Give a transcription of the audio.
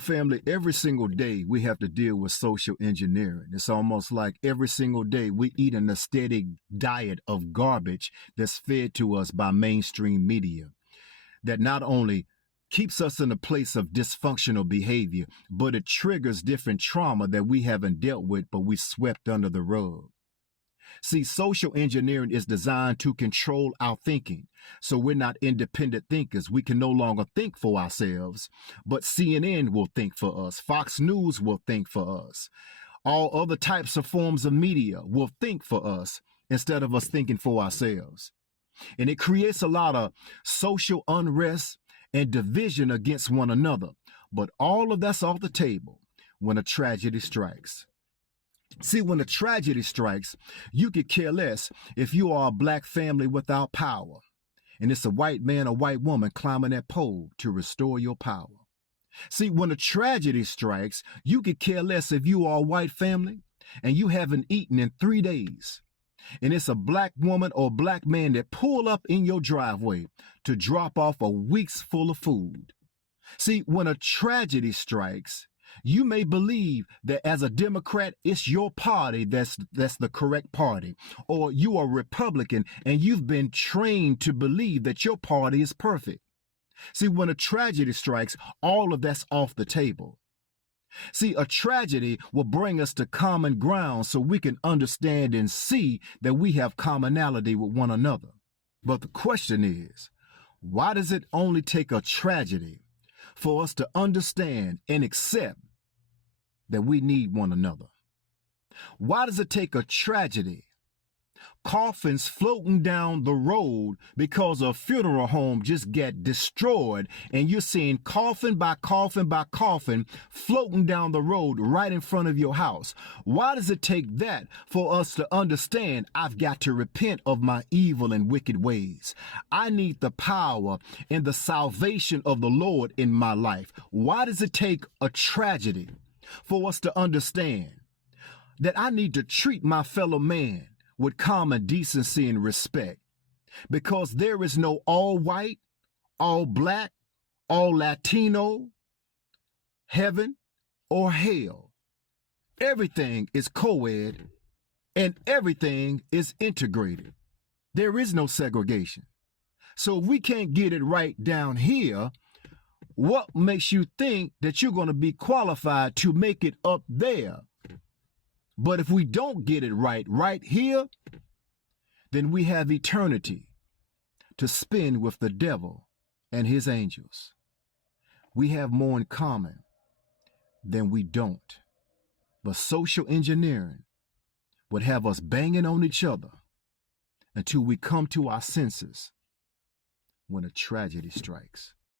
Family, every single day we have to deal with social engineering. It's almost like every single day we eat an aesthetic diet of garbage that's fed to us by mainstream media that not only keeps us in a place of dysfunctional behavior, but it triggers different trauma that we haven't dealt with, but we swept under the rug. See, social engineering is designed to control our thinking. So we're not independent thinkers. We can no longer think for ourselves, but CNN will think for us. Fox News will think for us. All other types of forms of media will think for us instead of us thinking for ourselves. And it creates a lot of social unrest and division against one another. But all of that's off the table when a tragedy strikes. See, when a tragedy strikes, you could care less if you are a black family without power, and it's a white man or white woman climbing that pole to restore your power. See, when a tragedy strikes, you could care less if you are a white family and you haven't eaten in 3 days, and it's a black woman or black man that pull up in your driveway to drop off a week's full of food. See, when a tragedy strikes, you may believe that as a Democrat, it's your party that's the correct party, or you are Republican and you've been trained to believe that your party is perfect. See, when a tragedy strikes, all of that's off the table. See, a tragedy will bring us to common ground so we can understand and see that we have commonality with one another. But the question is, why does it only take a tragedy for us to understand and accept that we need one another? Why does it take a tragedy, coffins floating down the road because a funeral home just got destroyed, and you're seeing coffin by coffin by coffin floating down the road right in front of your house? Why does it take that for us to understand I've got to repent of my evil and wicked ways? I need the power and the salvation of the Lord in my life. Why does it take a tragedy for us to understand that I need to treat my fellow man with common decency and respect? Because there is no all white, all black, all Latino, heaven or hell. Everything is co-ed and everything is integrated. There is no segregation. So if we can't get it right down here, what makes you think that you're going to be qualified to make it up there? But if we don't get it right here, then we have eternity to spend with the devil and his angels. We have more in common than we don't. But social engineering would have us banging on each other until we come to our senses when a tragedy strikes.